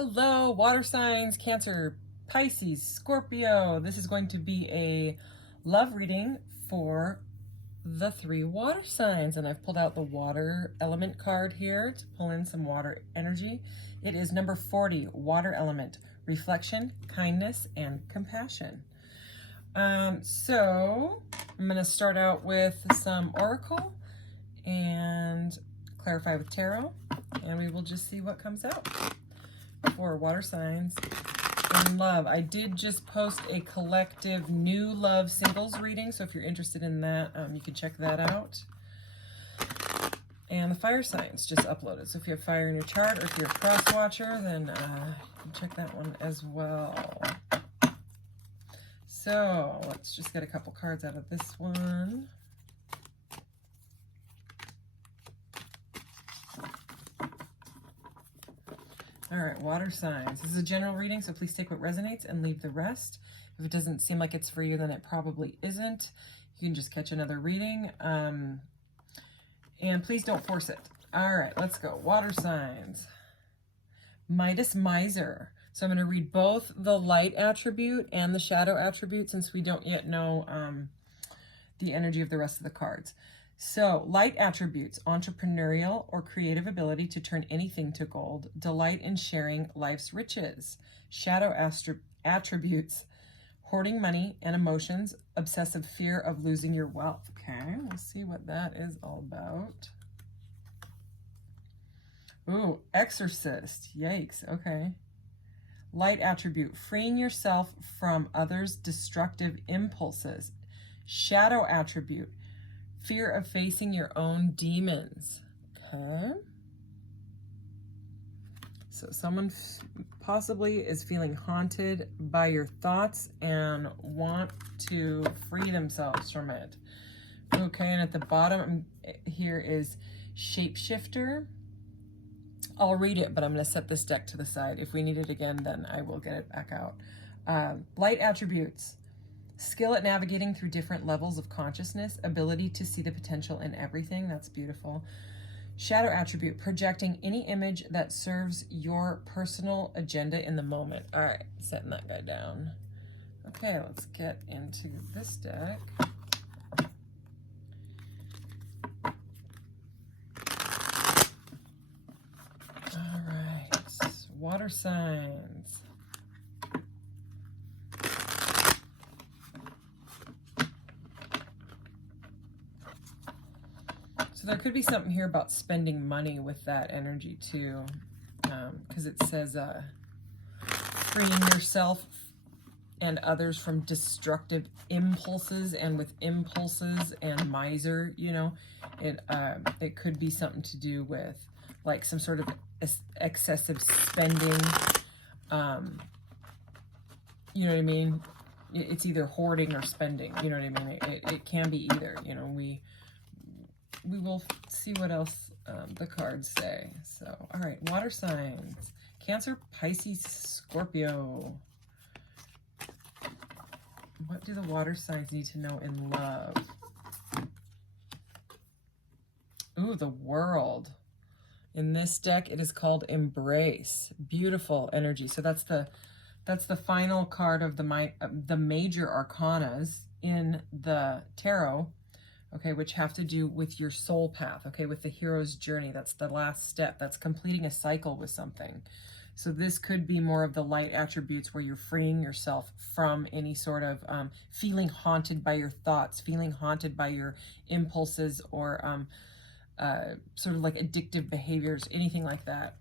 Hello, water signs, Cancer, Pisces, Scorpio. This is going to be a love reading for the 3 water signs. And I've pulled out the water element card here to pull in some water energy. It is number 40, water element, reflection, kindness, and compassion. So I'm going to start out with some oracle and clarify with tarot, and we will just see what comes out for water signs in love. I did just post a collective new love singles reading, so if you're interested in that, you can check that out. And the fire signs just uploaded, so if you have fire in your chart or if you're a cross watcher, then you can check that one as well. So let's just get a couple cards out of this one. All right, water signs. This is a general reading, so please take what resonates and leave the rest. If it doesn't seem like it's for you, then it probably isn't. You can just catch another reading. And please don't force it. All right, let's go. Water signs. Midas, miser. So I'm going to read both the light attribute and the shadow attribute since we don't yet know the energy of the rest of the cards. So, light attributes, entrepreneurial or creative ability to turn anything to gold, delight in sharing life's riches. Shadow attributes, hoarding money and emotions, obsessive fear of losing your wealth. Okay, we'll see what that is all about. Ooh, exorcist, yikes, okay. Light attribute, freeing yourself from others' destructive impulses. Shadow attribute, fear of facing your own demons. Okay. So someone possibly is feeling haunted by your thoughts and want to free themselves from it. Okay, and at the bottom here is shapeshifter. I'll read it, but I'm going to set this deck to the side. If we need it again, then I will get it back out. Light attributes. Skill at navigating through different levels of consciousness, ability to see the potential in everything. That's beautiful. Shadow attribute, projecting any image that serves your personal agenda in the moment. All right, setting that guy down. Okay, let's get into this deck. All right, water signs. So there could be something here about spending money with that energy too, because it says freeing yourself and others from destructive impulses, and with impulses and miser, you know, it could be something to do with like some sort of excessive spending. You know what I mean? It's either hoarding or spending. You know what I mean? It can be either. You know, we will see what else the cards say. So, all right, water signs. Cancer, Pisces, Scorpio. What do the water signs need to know in love? Ooh, the World. In this deck, it is called Embrace. Beautiful energy. So that's the final card of the major arcanas in the tarot. Okay, which have to do with your soul path, okay, with the hero's journey. That's the last step. That's completing a cycle with something. So this could be more of the light attributes where you're freeing yourself from any sort of feeling haunted by your thoughts, feeling haunted by your impulses, or sort of like addictive behaviors, anything like that.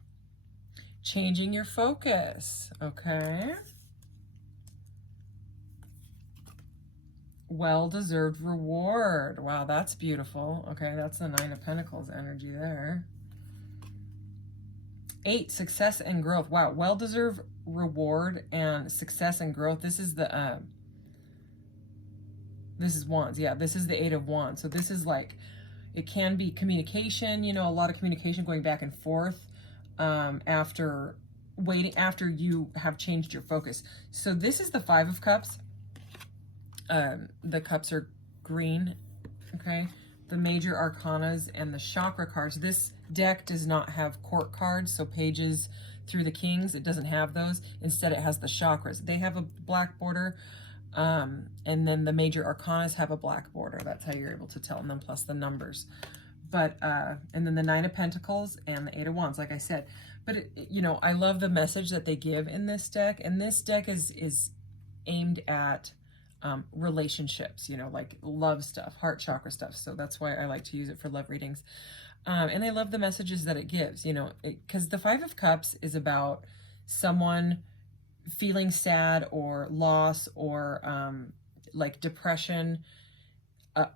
Changing your focus, okay? Well-deserved reward. Wow, that's beautiful. Okay, that's the 9 of Pentacles energy there. 8, success and growth. Wow, well-deserved reward and success and growth. This is the this is Wands. Yeah, this is the 8 of Wands. So this is like, it can be communication, you know, a lot of communication going back and forth after you have changed your focus. So this is the 5 of Cups. The cups are green, okay? The major arcanas and the chakra cards. This deck does not have court cards, so pages through the kings, it doesn't have those. Instead, it has the chakras. They have a black border, and then the major arcanas have a black border. That's how you're able to tell, and then plus the numbers. But and then the Nine of Pentacles and the Eight of Wands, like I said. But you know, I love the message that they give in this deck, and this deck is aimed at relationships, you know, like love stuff, heart chakra stuff. So that's why I like to use it for love readings. And I love the messages that it gives, you know, because the Five of Cups is about someone feeling sad or loss or like depression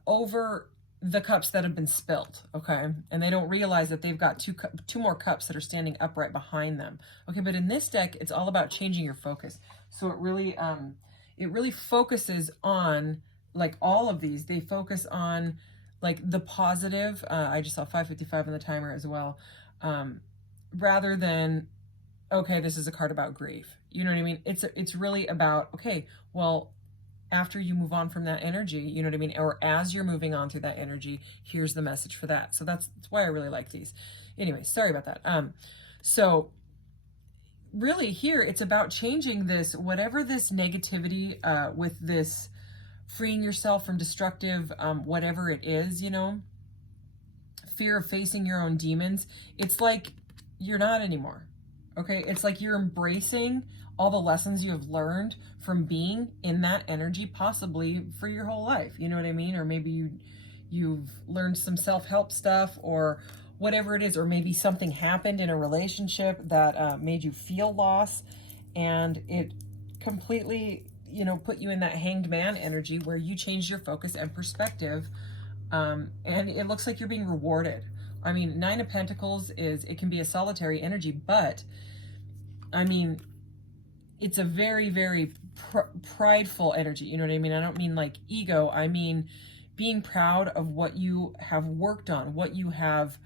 over the cups that have been spilled, okay? And they don't realize that they've got two more cups that are standing upright behind them. Okay, but in this deck, it's all about changing your focus. So it really focuses on, like all of these, they focus on like the positive. I just saw 5:55 on the timer as well. Rather than, okay, this is a card about grief. You know what I mean? It's really about, okay, well, after you move on from that energy, you know what I mean? Or as you're moving on through that energy, here's the message for that. So that's why I really like these. Anyway, sorry about that. So really here, it's about changing this, whatever this negativity with this freeing yourself from destructive, whatever it is, you know, fear of facing your own demons. It's like you're not anymore. Okay. It's like you're embracing all the lessons you have learned from being in that energy, possibly for your whole life. You know what I mean? Or maybe you've learned some self-help stuff or whatever it is, or maybe something happened in a relationship that made you feel loss, and it completely, you know, put you in that hanged man energy where you changed your focus and perspective, and it looks like you're being rewarded. I mean, Nine of Pentacles it can be a solitary energy, but I mean, it's a very, very prideful energy. You know what I mean? I don't mean like ego. I mean being proud of what you have worked on, what you have,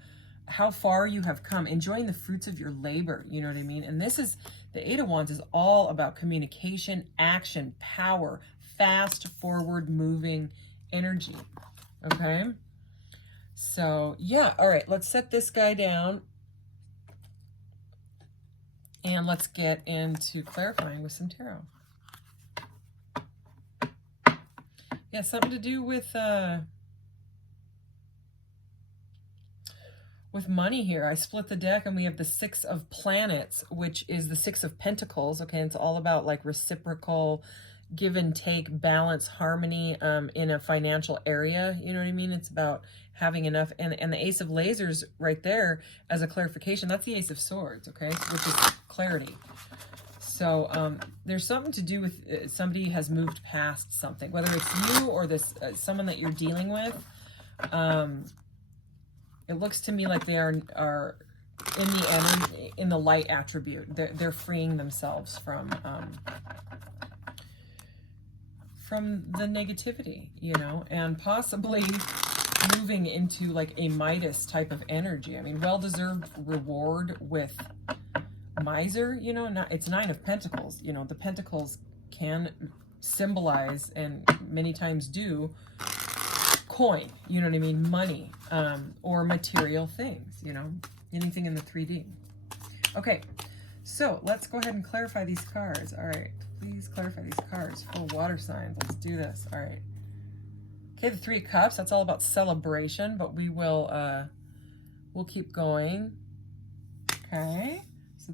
how far you have come, enjoying the fruits of your labor. You know what I mean? And this is, the Eight of Wands is all about communication, action, power, fast, forward moving energy. Okay. So yeah. All right. Let's set this guy down. And let's get into clarifying with some tarot. Yeah, something to do with money here. I split the deck and we have the Six of Planets, which is the Six of Pentacles. Okay, it's all about like reciprocal give and take, balance, harmony in a financial area. You know what I mean? It's about having enough. And the Ace of Lasers right there as a clarification, that's the Ace of Swords, okay? Which is clarity. So there's something to do with somebody has moved past something, whether it's you or this someone that you're dealing with. It looks to me like they are in the energy, in the light attribute. They're freeing themselves from the negativity, you know, and possibly moving into like a Midas type of energy. I mean, well-deserved reward with miser, you know, it's Nine of Pentacles. You know, the pentacles can symbolize, and many times do, coin, you know what I mean, money, or material things, you know, anything in the 3D. Okay, so let's go ahead and clarify these cards. All right, please clarify these cards for water signs. Let's do this. All right. Okay, the Three of Cups, that's all about celebration, but we will, we'll keep going. Okay, so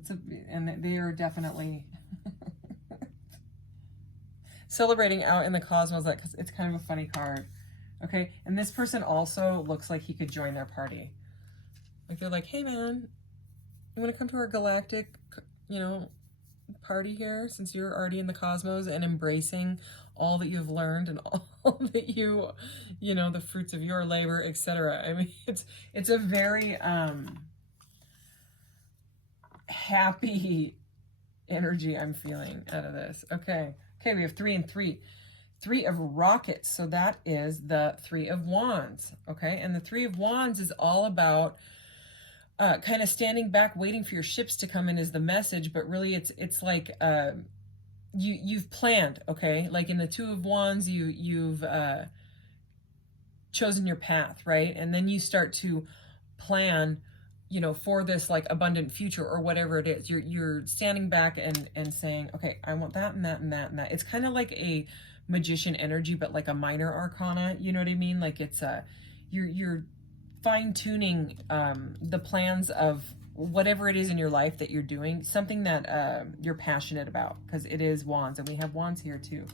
and they are definitely celebrating out in the cosmos, because it's kind of a funny card. Okay, and this person also looks like he could join their party. Like they're like, hey man, you want to come to our galactic, you know, party here, since you're already in the cosmos and embracing all that you've learned and all that you know, the fruits of your labor, etc. I mean, it's a very happy energy I'm feeling out of this. Okay, we have 3 and 3. 3 of Rockets, so that is the Three of Wands. Okay, and the Three of Wands is all about kind of standing back, waiting for your ships to come in is the message, but really it's like you've planned. Okay, like in the Two of Wands, you've chosen your path, right? And then you start to plan, you know, for this like abundant future or whatever it is. You're standing back and saying, okay, I want that and that and that and that. It's kind of like a magician energy, but like a minor arcana, you know what I mean? Like it's you're fine-tuning the plans of whatever it is in your life that you're doing, something that you're passionate about, because it is wands, and we have wands here too.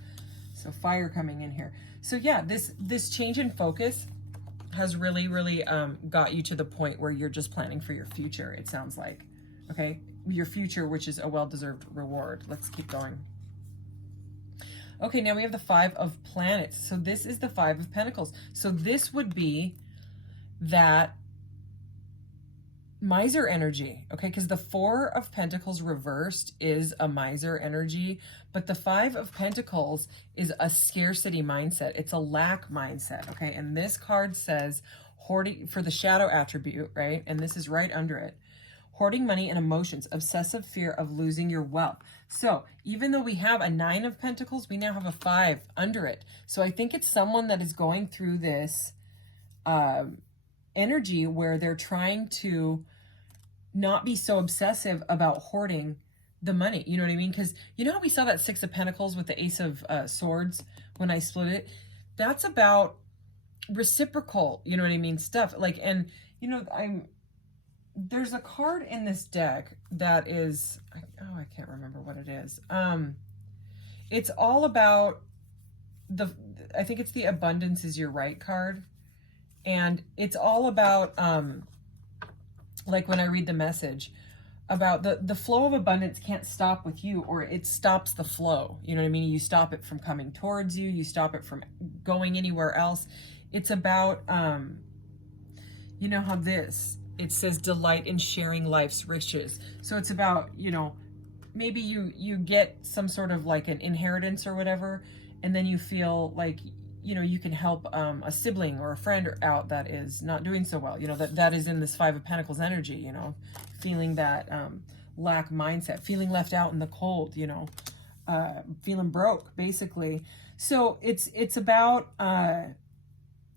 So fire coming in here. So yeah, this change in focus has really, really got you to the point where you're just planning for your future, it sounds like. Okay, your future, which is a well-deserved reward. Let's keep going. Okay, now we have the Five of Planets. So this is the Five of Pentacles. So this would be that miser energy, okay? Because the Four of Pentacles reversed is a miser energy, but the Five of Pentacles is a scarcity mindset. It's a lack mindset, okay? And this card says hoarding, for the shadow attribute, right? And this is right under it. Hoarding money and emotions, obsessive fear of losing your wealth. So even though we have a Nine of Pentacles, we now have a 5 under it. So I think it's someone that is going through this energy where they're trying to not be so obsessive about hoarding the money. You know what I mean? Because you know how we saw that Six of Pentacles with the Ace of Swords when I split it? That's about reciprocal, you know what I mean, stuff. Like, and you know, there's a card in this deck that is, I can't remember what it is. It's all about I think it's the Abundance is Your Right card. And it's all about, like when I read the message, about the flow of abundance can't stop with you, or it stops the flow. You know what I mean? You stop it from coming towards you. You stop it from going anywhere else. It's about, you know how it says delight in sharing life's riches. So it's about, you know, maybe you get some sort of like an inheritance or whatever, and then you feel like, you know, you can help a sibling or a friend out that is not doing so well. You know, that is in this Five of Pentacles energy, you know, feeling that lack mindset, feeling left out in the cold, you know, feeling broke, basically. So it's about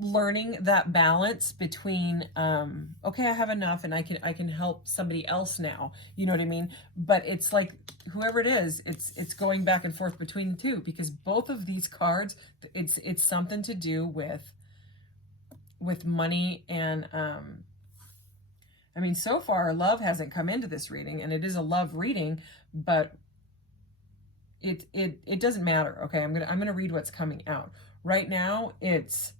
learning that balance between, okay, I have enough and I can help somebody else now, you know what I mean? But it's like, whoever it is, it's going back and forth between the two, because both of these cards, it's something to do with money. And I mean, so far love hasn't come into this reading, and it is a love reading, but it doesn't matter. Okay, I'm gonna read what's coming out right now. It's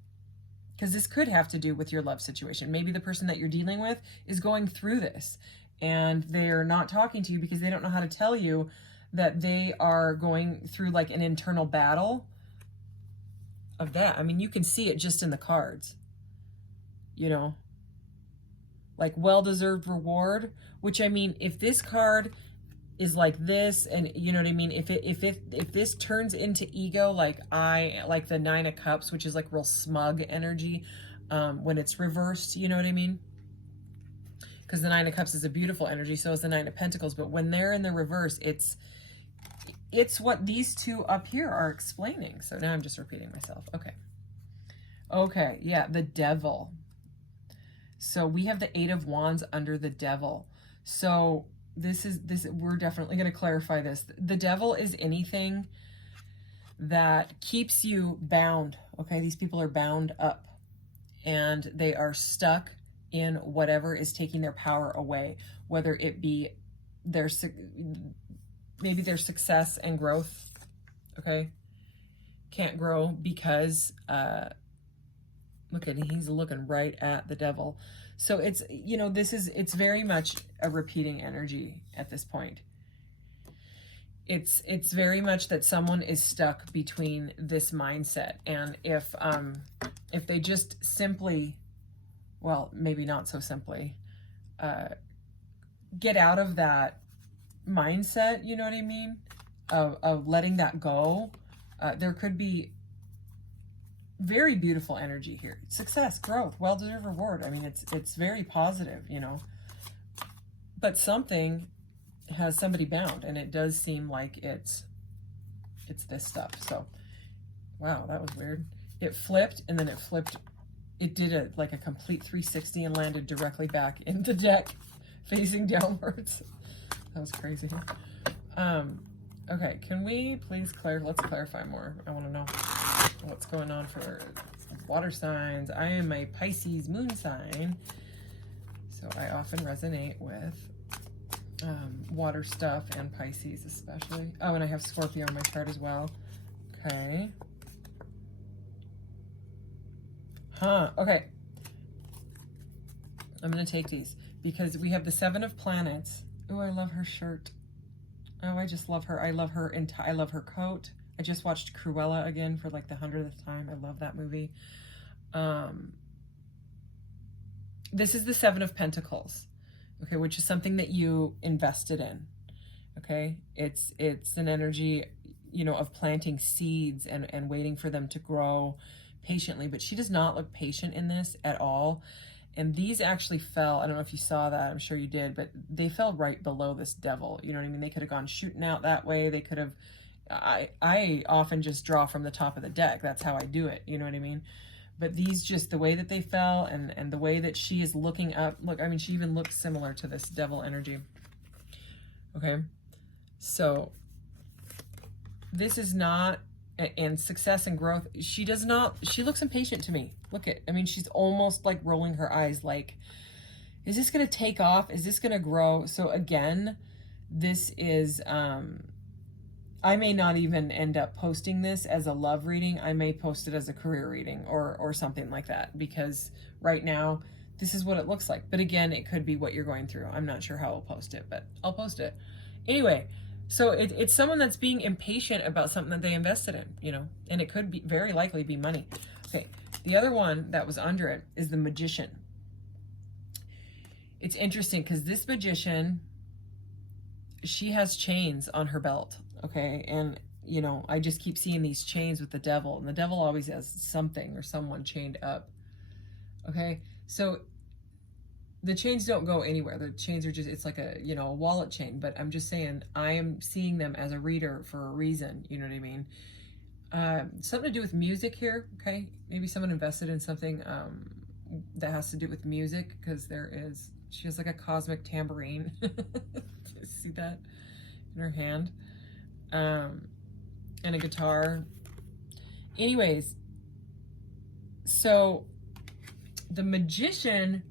because this could have to do with your love situation. Maybe the person that you're dealing with is going through this, and they're not talking to you because they don't know how to tell you that they are going through like an internal battle of that. I mean, you can see it just in the cards, you know, like well-deserved reward, which, I mean, if this card is like this, and you know what I mean, if this turns into ego, like the Nine of Cups, which is like real smug energy, when it's reversed, you know what I mean, because the Nine of Cups is a beautiful energy, so is the Nine of Pentacles, but when they're in the reverse, it's what these two up here are explaining. So now I'm just repeating myself. Okay, yeah, the Devil. So we have the Eight of Wands under the Devil. So this we're definitely going to clarify this. The Devil is anything that keeps you bound. Okay, these people are bound up, and they are stuck in whatever is taking their power away, whether it be maybe their success and growth. Okay, can't grow because look at, he's looking right at the Devil. So it's, you know, it's very much a repeating energy at this point. It's very much that someone is stuck between this mindset, and if they just simply, well, maybe not so simply, get out of that mindset, you know what I mean, of letting that go, there could be very beautiful energy here. Success, growth, well-deserved reward. I mean, it's very positive, you know. But something has somebody bound, and it does seem like it's this stuff. So, wow, that was weird. It flipped, and then it flipped. It did like a complete 360 and landed directly back in the deck. facing downwards. That was crazy. Okay, can we please let's clarify more. I want to know what's going on for water signs. I am a Pisces moon sign, so I often resonate with water stuff, and Pisces especially. Oh, and I have Scorpio in my chart as well. Okay. Okay. I'm going to take these because we have the 7 of planets. Oh, I love her shirt. Oh, I just love her. I love her I love her coat. I just watched Cruella again for like the 100th time. I love that movie. This is the 7 of Pentacles, okay, which is something that you invested in, okay? It's an energy, you know, of planting seeds and waiting for them to grow patiently, but she does not look patient in this at all. And these actually fell, I don't know if you saw that, I'm sure you did, but they fell right below this devil. You know what I mean? They could have gone shooting out that way. They could have, I often just draw from the top of the deck. That's how I do it. You know what I mean? But these just, the way that they fell and the way that she is looking up, look, I mean, she even looks similar to this devil energy. Okay. So this is not, and success and growth, she looks impatient to me. Look at, I mean, she's almost like rolling her eyes like, is this going to take off? Is this going to grow? So again, this is, I may not even end up posting this as a love reading. I may post it as a career reading or something like that, because right now this is what it looks like. But again, it could be what you're going through. I'm not sure how I'll post it, but I'll post it. Anyway, so it's someone that's being impatient about something that they invested in, you know, and it could be very likely be money. Okay, the other one that was under it is the Magician. It's interesting because this Magician, she has chains on her belt, okay? And, you know, I just keep seeing these chains with the devil, and the devil always has something or someone chained up, okay? So the chains don't go anywhere. The chains are just, it's like a, you know, a wallet chain. But I'm just saying, I am seeing them as a reader for a reason. You know what I mean? Something to do with music here, okay? Maybe someone invested in something that has to do with music, because she has like a cosmic tambourine. See that in her hand? And a guitar. Anyways, so the Magician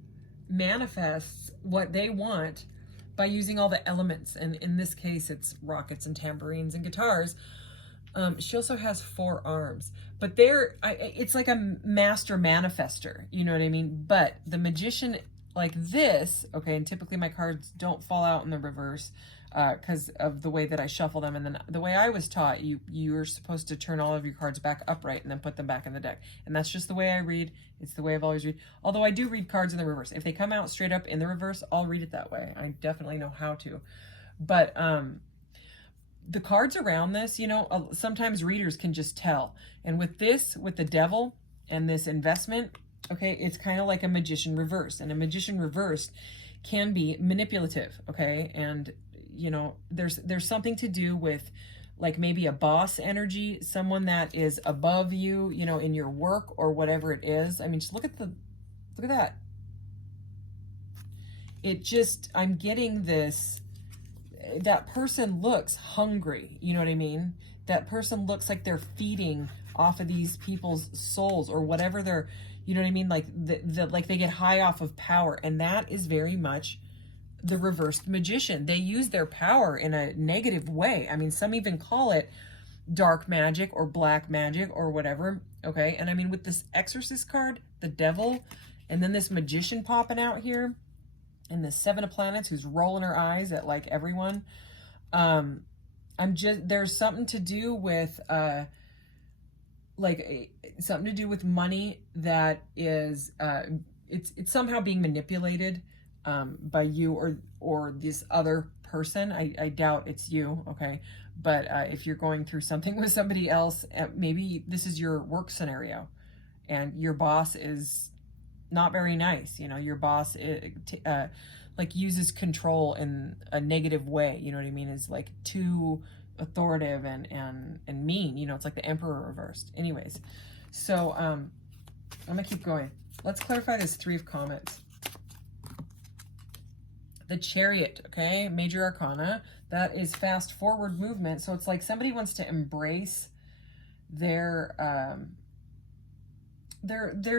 manifests what they want by using all the elements, and in this case it's rockets and tambourines and guitars. She also has 4 arms, but it's like a master manifester, you know what I mean? But the Magician, like this, okay, and typically my cards don't fall out in the reverse because of the way that I shuffle them. And then the way I was taught, you're supposed to turn all of your cards back upright and then put them back in the deck. And that's just the way I read. It's the way I've always read. Although I do read cards in the reverse. If they come out straight up in the reverse, I'll read it that way. I definitely know how to. But the cards around this, you know, sometimes readers can just tell. And with this, with the devil and this investment, okay, it's kind of like a Magician reversed. And a Magician reversed can be manipulative, okay? And, you know, there's something to do with like maybe a boss energy, someone that is above you, you know, in your work or whatever it is. I mean, just look at that. It just, I'm getting this, that person looks hungry, you know what I mean? That person looks like they're feeding off of these people's souls or whatever they're, you know what I mean? Like like they get high off of power, and that is very much the reversed Magician. They use their power in a negative way. I mean, some even call it dark magic or black magic or whatever, okay? And I mean, with this Exorcist card, the devil, and then this Magician popping out here, and the 7 of planets who's rolling her eyes at like everyone, there's something to do with something to do with money that is it's somehow being manipulated by you or this other person. I doubt it's you, okay? But if you're going through something with somebody else, maybe this is your work scenario and your boss is not very nice, you know, your boss like uses control in a negative way, you know what I mean, is like too authoritative and mean, you know, it's like the Emperor reversed. Anyways, so I'm gonna keep going. Let's clarify this 3 of Comets. The Chariot, okay, major arcana, that is fast forward movement. So it's like somebody wants to embrace their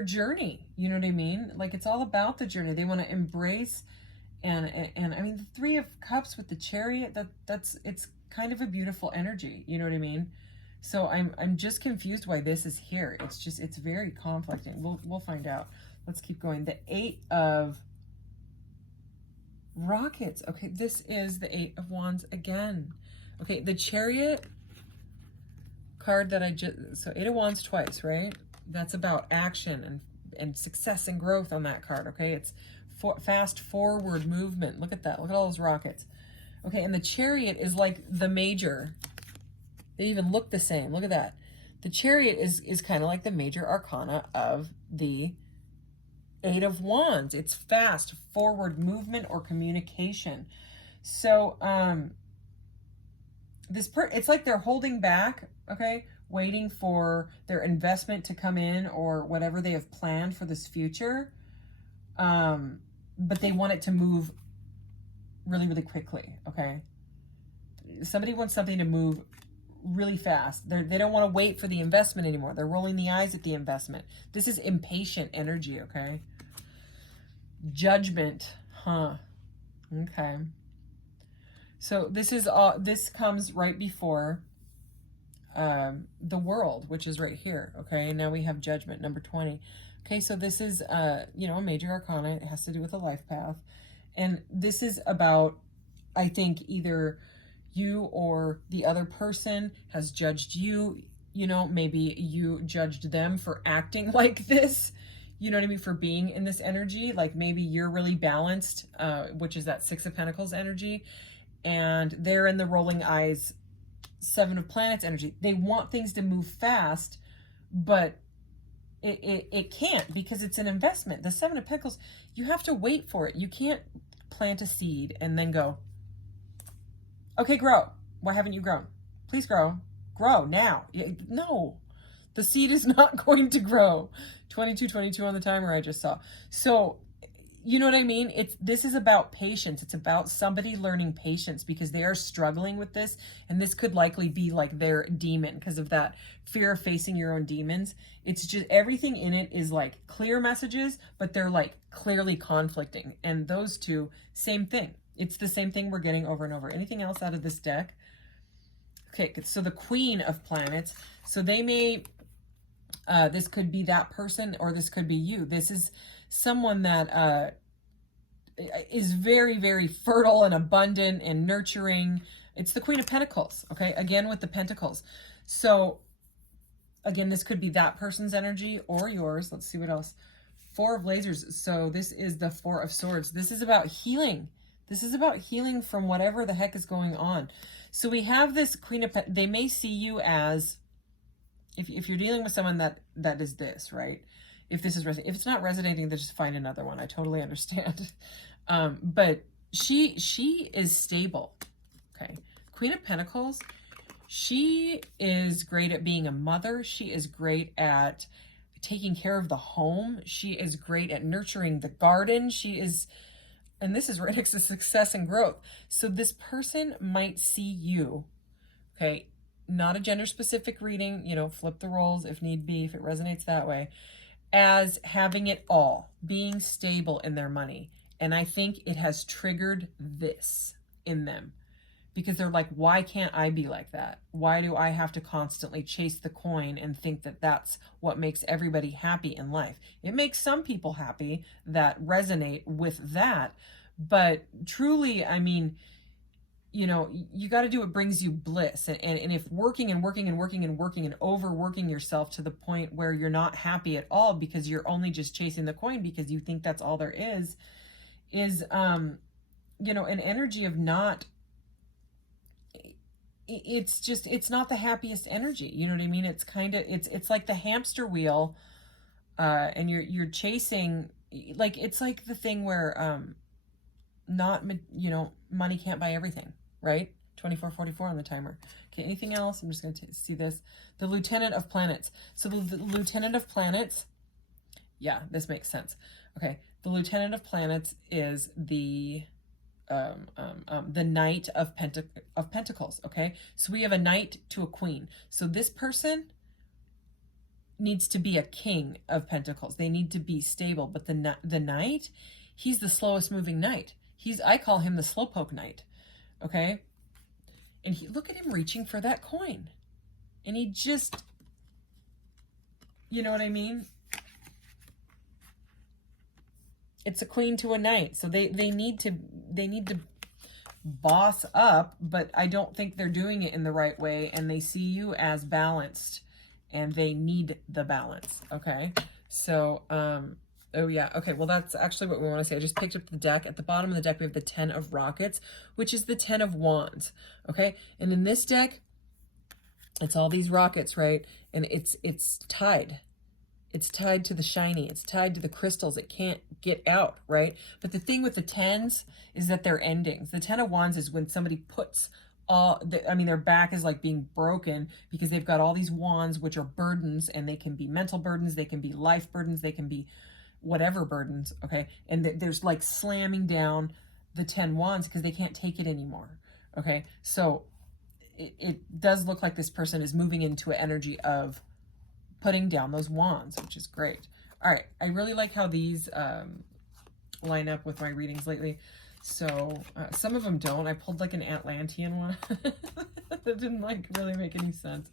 journey, you know what I mean? Like, it's all about the journey. They want to embrace, and I mean, the Three of Cups with the Chariot, it's kind of a beautiful energy, you know what I mean? So I'm just confused why this is here. It's very conflicting. We'll find out. Let's keep going. The Eight of Rockets. Okay, this is the Eight of Wands again. Okay, the Chariot card that so Eight of Wands twice, right? That's about action and success and growth on that card, okay? It's fast forward movement. Look at that. Look at all those rockets. Okay, and the Chariot is like the major. They even look the same. Look at that. The Chariot is kind of like the major arcana of the Eight of Wands. It's fast forward movement or communication. So it's like they're holding back, okay, waiting for their investment to come in or whatever they have planned for this future. But they want it to move really, really quickly, okay? Somebody wants something to move really fast. They don't want to wait for the investment anymore. They're rolling the eyes at the investment. This is impatient energy, okay? Judgment, huh? Okay. So this comes right before the World, which is right here, okay? Now we have Judgment, number 20. Okay, so this is, you know, a major arcana. It has to do with a life path. And this is about, I think, either you or the other person has judged you. You know, maybe you judged them for acting like this. You know what I mean? For being in this energy. Like, maybe you're really balanced, which is that Six of Pentacles energy. And they're in the rolling eyes, Seven of Planets energy. They want things to move fast, but it can't, because it's an investment. The Seven of Pentacles, you have to wait for it. You can't plant a seed and then go, okay, grow. Why haven't you grown? Please grow. Grow now. No, the seed is not going to grow. 22 on the timer I just saw. So, you know what I mean? This is about patience. It's about somebody learning patience, because they are struggling with this, and this could likely be like their demon because of that fear of facing your own demons. It's just everything in it is like clear messages, but they're like clearly conflicting. And those two, same thing. It's the same thing we're getting over and over. Anything else out of this deck? Okay, so the Queen of Planets. So they may, this could be that person, or this could be you. This is someone that is very, very fertile and abundant and nurturing. It's the Queen of Pentacles, okay? Again, with the Pentacles. So, again, this could be that person's energy or yours. Let's see what else. Four of Lasers. So this is the Four of Swords. This is about healing. This is about healing from whatever the heck is going on. So we have this Queen of Pentacles. They may see you as, if you're dealing with someone that is this, right? If this is if it's not resonating, then just find another one. I totally understand. But she is stable. Okay. Queen of Pentacles, she is great at being a mother. She is great at taking care of the home. She is great at nurturing the garden. She is, and this is right next to success and growth. So this person might see you, okay, not a gender specific reading, you know, flip the roles if need be, if it resonates that way, as having it all, being stable in their money. And I think it has triggered this in them, because they're like, why can't I be like that? Why do I have to constantly chase the coin and think that that's what makes everybody happy in life? It makes some people happy that resonate with that. But truly, I mean, you know, you got to do what brings you bliss. And if working and overworking yourself to the point where you're not happy at all because you're only just chasing the coin because you think that's all there is, you know, an energy of not, it's not the happiest energy. You know what I mean? It's kind of, it's like the hamster wheel, and you're chasing, like, it's like the thing where, not, you know, money can't buy everything, right? 24:44 on the timer. Okay, anything else? I'm just going to see this. The Lieutenant of Planets. So the Lieutenant of Planets, yeah, this makes sense. Okay, the Lieutenant of Planets is the the Knight of Pentacles, okay? So we have a Knight to a Queen. So this person needs to be a King of Pentacles. They need to be stable, but the Knight, he's the slowest moving Knight. I call him the slowpoke Knight, okay? And look at him reaching for that coin. And he just, you know what I mean? It's a Queen to a Knight. So they need to boss up, but I don't think they're doing it in the right way, and they see you as balanced, and they need the balance, okay? So, oh yeah, okay, well that's actually what we want to say. I just picked up the deck. At the bottom of the deck, we have the 10 of Rockets, which is the 10 of Wands, okay? And in this deck, it's all these rockets, right? And it's tied. It's tied to the shiny. It's tied to the crystals. It can't get out, right? But the thing with the 10s is that they're endings. The 10 of Wands is when somebody puts their back is like being broken because they've got all these wands, which are burdens, and they can be mental burdens, they can be life burdens, they can be whatever burdens, okay? And there's like slamming down the 10 wands because they can't take it anymore, okay? So it does look like this person is moving into an energy of putting down those wands, which is great. All right, I really like how these line up with my readings lately. So some of them don't. I pulled like an Atlantean one that didn't like really make any sense.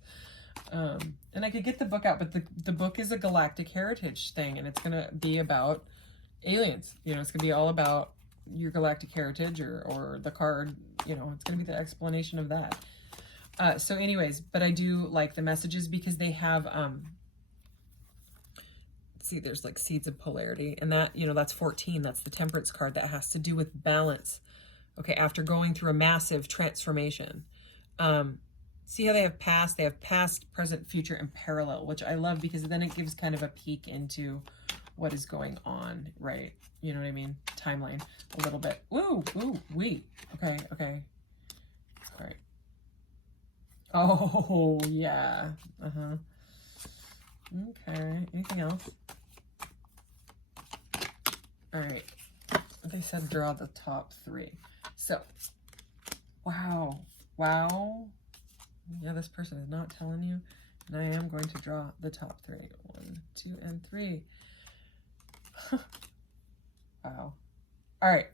And I could get the book out, but the book is a galactic heritage thing, and it's gonna be about aliens. You know, it's gonna be all about your galactic heritage or the card. You know, it's gonna be the explanation of that. So anyways, but I do like the messages because they have see, there's like seeds of polarity, and that, you know, that's 14. That's the Temperance card. That has to do with balance, okay, after going through a massive transformation. See how they have past, present, future, and parallel, which I love because then it gives kind of a peek into what is going on, right? You know what I mean? Timeline a little bit. Ooh, wait. Okay. All right. Oh, yeah. Okay. Anything else? All right. They said draw the top 3. So, wow. Yeah, this person is not telling you. And I am going to draw the top 3. 1, 2, and 3. Wow. All right.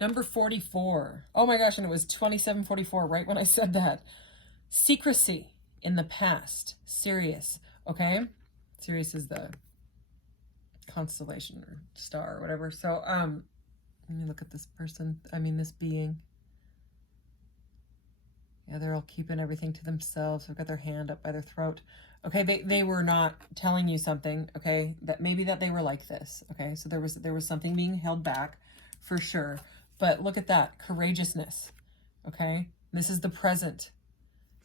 Number 44. Oh my gosh, and it was 2744 right when I said that. Secrecy in the past. Sirius, okay? Sirius is the constellation or star or whatever. So, let me look at this person. I mean, this being. Yeah, they're all keeping everything to themselves. They've got their hand up by their throat. Okay, they were not telling you something, okay? That maybe that they were like this, okay? So there was something being held back for sure. But look at that, courageousness, okay? This is the present.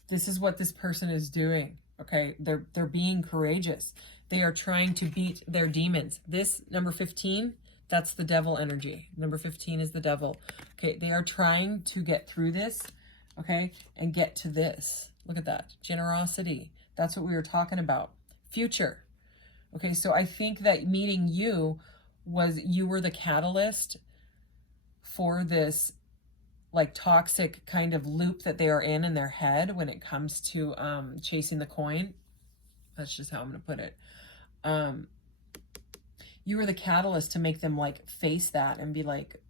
This is what this person is doing, okay? They're being courageous. They are trying to beat their demons. This, number 15, that's the devil energy. Number 15 is the devil. Okay, they are trying to get through this, okay, and get to this. Look at that, generosity. That's what we were talking about. Future. Okay, so I think that meeting you were the catalyst for this like toxic kind of loop that they are in their head when it comes to chasing the coin. That's just how I'm going to put it. You were the catalyst to make them like face that and be like,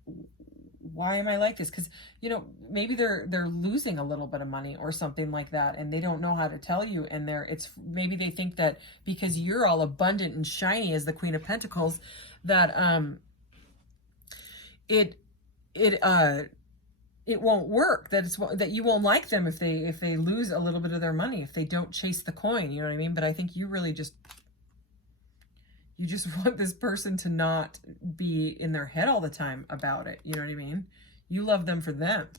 why am I like this? Because, you know, maybe they're losing a little bit of money or something like that, and they don't know how to tell you, and maybe they think that because you're all abundant and shiny as the Queen of Pentacles, that it won't work, that you won't like them if they lose a little bit of their money, if they don't chase the coin, you know what I mean? But I think you really just want this person to not be in their head all the time about it. You know what I mean? You love them for them.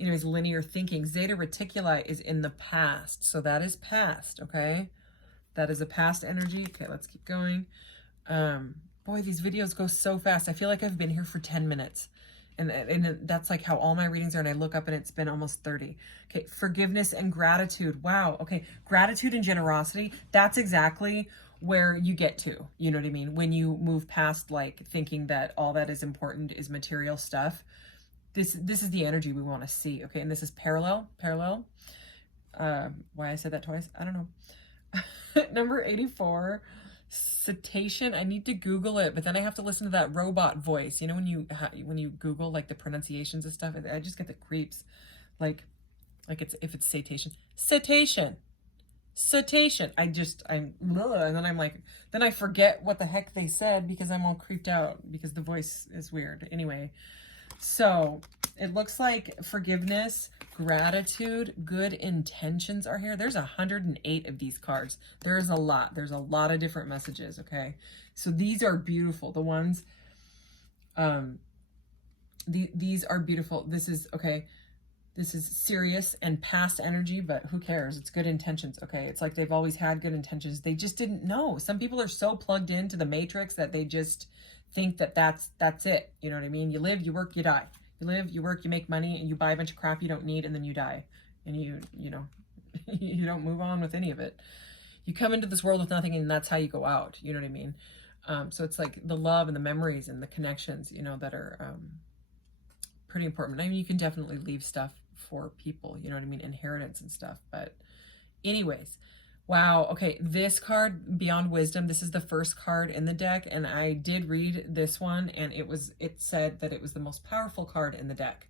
Anyways, linear thinking. Zeta Reticuli is in the past. So that is past, okay? That is a past energy. Okay, let's keep going. Boy, these videos go so fast. I feel like I've been here for 10 minutes. And that's like how all my readings are. And I look up and it's been almost 30. Okay, forgiveness and gratitude. Wow. Okay, gratitude and generosity. That's exactly where you get to, you know what I mean? When you move past like thinking that all that is important is material stuff, this is the energy we want to see, okay? And this is parallel. Why I said that twice, I don't know. Number 84, cetacean. I need to Google it, but then I have to listen to that robot voice. You know, when you Google like the pronunciations and stuff, I just get the creeps. Like if it's cetacean. I'm and then I'm like, then I forget what the heck they said because I'm all creeped out because the voice is weird. Anyway, so it looks like forgiveness, gratitude, good intentions are here. There's 108 of these cards. There's a lot of different messages. Okay, so these are beautiful. The ones, these are beautiful. This is okay. This is serious and past energy, but who cares? It's good intentions, okay? It's like they've always had good intentions. They just didn't know. Some people are so plugged into the matrix that they just think that that's it. You know what I mean? You live, you work, you die. You live, you work, you make money, and you buy a bunch of crap you don't need, and then you die. And you know, you don't move on with any of it. You come into this world with nothing, and that's how you go out. You know what I mean? So it's like the love and the memories and the connections, you know, that are pretty important. I mean, you can definitely leave stuff for people, you know what I mean, inheritance and stuff. But anyways, wow. Okay, this card, Beyond Wisdom, this is the first card in the deck, and I did read this one, and it said that it was the most powerful card in the deck.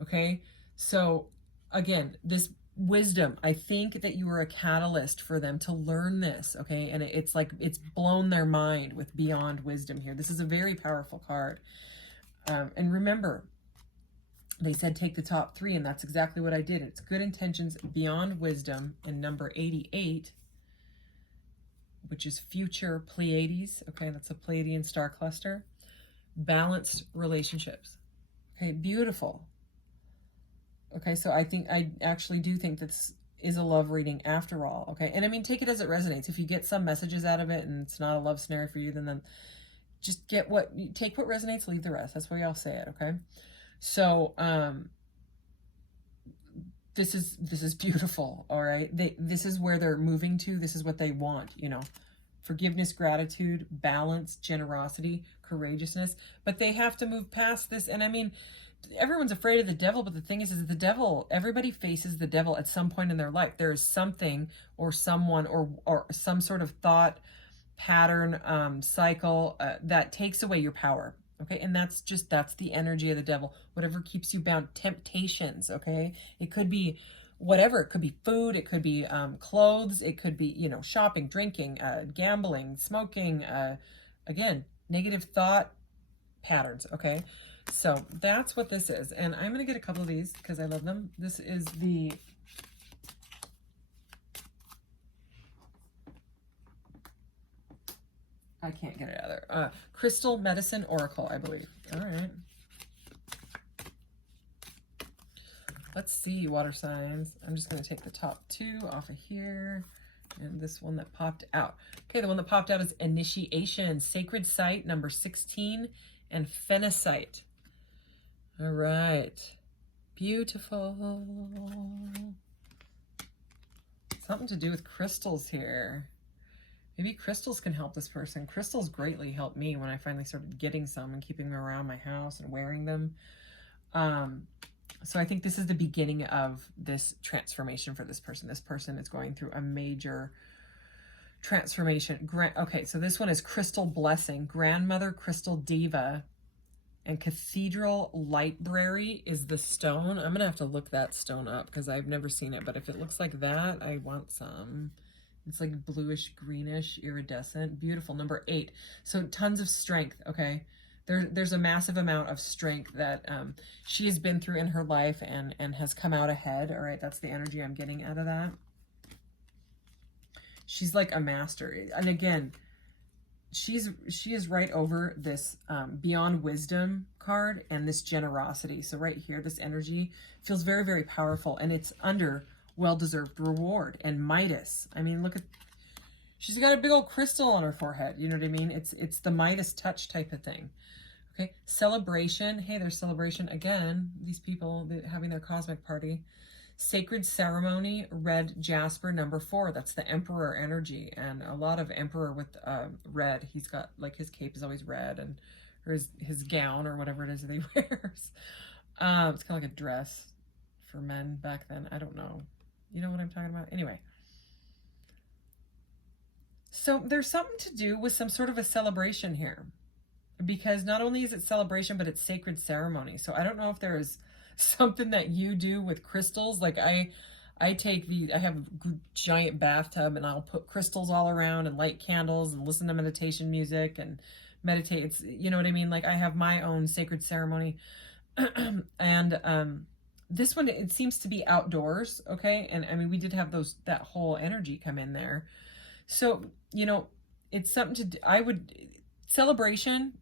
Okay, so again, this wisdom, I think that you were a catalyst for them to learn this. Okay, and it's like it's blown their mind with Beyond Wisdom here. This is a very powerful card. And remember, they said take the top 3, and that's exactly what I did. It's good intentions, Beyond Wisdom, and number 88, which is future Pleiades. Okay, that's a Pleiadian star cluster. Balanced relationships. Okay, beautiful. Okay, so I actually do think this is a love reading after all. Okay, and I mean, take it as it resonates. If you get some messages out of it and it's not a love scenario for you, then just take what resonates, leave the rest. That's why y'all say it. Okay. So, this is beautiful. All right. This is where they're moving to. This is what they want, you know, forgiveness, gratitude, balance, generosity, courageousness, but they have to move past this. And I mean, everyone's afraid of the devil, but the thing is the devil, everybody faces the devil at some point in their life. There is something or someone or some sort of thought pattern, cycle, that takes away your power. Okay, and that's the energy of the devil. Whatever keeps you bound, temptations, okay? It could be whatever. It could be food. It could be clothes. It could be, you know, shopping, drinking, gambling, smoking, again, negative thought patterns, okay? So that's what this is. And I'm going to get a couple of these because I love them. This is the... I can't get it out of there. Crystal Medicine Oracle, I believe. All right. Let's see, water signs. I'm just going to take the top 2 off of here. And this one that popped out. Okay, the one that popped out is Initiation, Sacred Site, number 16, and Phenacite. All right. Beautiful. Something to do with crystals here. Maybe crystals can help this person. Crystals greatly helped me when I finally started getting some and keeping them around my house and wearing them. So I think this is the beginning of this transformation for this person. This person is going through a major transformation. Okay, so this one is Crystal Blessing, Grandmother Crystal Diva, and Cathedral Library is the stone. I'm going to have to look that stone up because I've never seen it. But if it looks like that, I want some. It's like bluish, greenish, iridescent. Beautiful. Number 8. So tons of strength, okay? There's a massive amount of strength that she has been through in her life and has come out ahead, all right? That's the energy I'm getting out of that. She's like a master. And again, she is right over this Beyond Wisdom card and this generosity. So right here, this energy feels very, very powerful, and it's under well-deserved reward. And Midas, I mean, look at, she's got a big old crystal on her forehead. You know what I mean? It's the Midas touch type of thing. Okay, celebration. Hey, there's celebration again. These people having their cosmic party. Sacred Ceremony, red jasper, number 4. That's the Emperor energy, and a lot of Emperor with red. He's got, like, his cape is always red, and or his gown or whatever it is that he wears. It's kind of like a dress for men back then. I don't know. You know what I'm talking about? Anyway. So there's something to do with some sort of a celebration here, because not only is it celebration, but it's sacred ceremony. So I don't know if there is something that you do with crystals. Like I have a giant bathtub, and I'll put crystals all around and light candles and listen to meditation music and meditate. It's, you know what I mean? Like I have my own sacred ceremony. And this one, it seems to be outdoors. Okay. And I mean, we did have that whole energy come in there. So, you know, it's something to, celebration,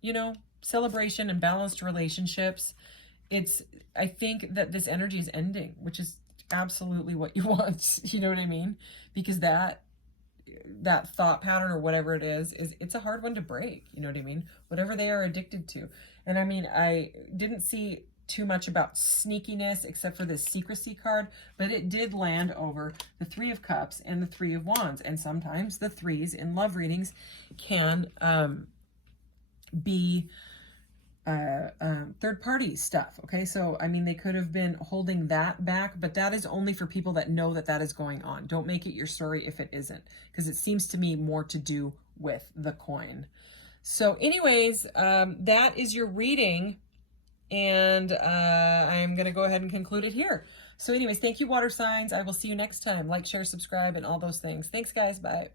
you know, celebration and balanced relationships. I think that this energy is ending, which is absolutely what you want. You know what I mean? Because that thought pattern or whatever it is, it's a hard one to break. You know what I mean? Whatever they are addicted to. And I mean, I didn't see too much about sneakiness except for this secrecy card, but it did land over the 3 of Cups and the 3 of Wands. And sometimes the 3s in love readings can be third party stuff. Okay, so I mean, they could have been holding that back, but that is only for people that know that that is going on. Don't make it your story if it isn't, because it seems to me more to do with the coin. So anyways, that is your reading, and I'm gonna go ahead and conclude it here. So anyways, thank you, water signs. I will see you next time. Like, share, subscribe, and all those things. Thanks, guys. Bye.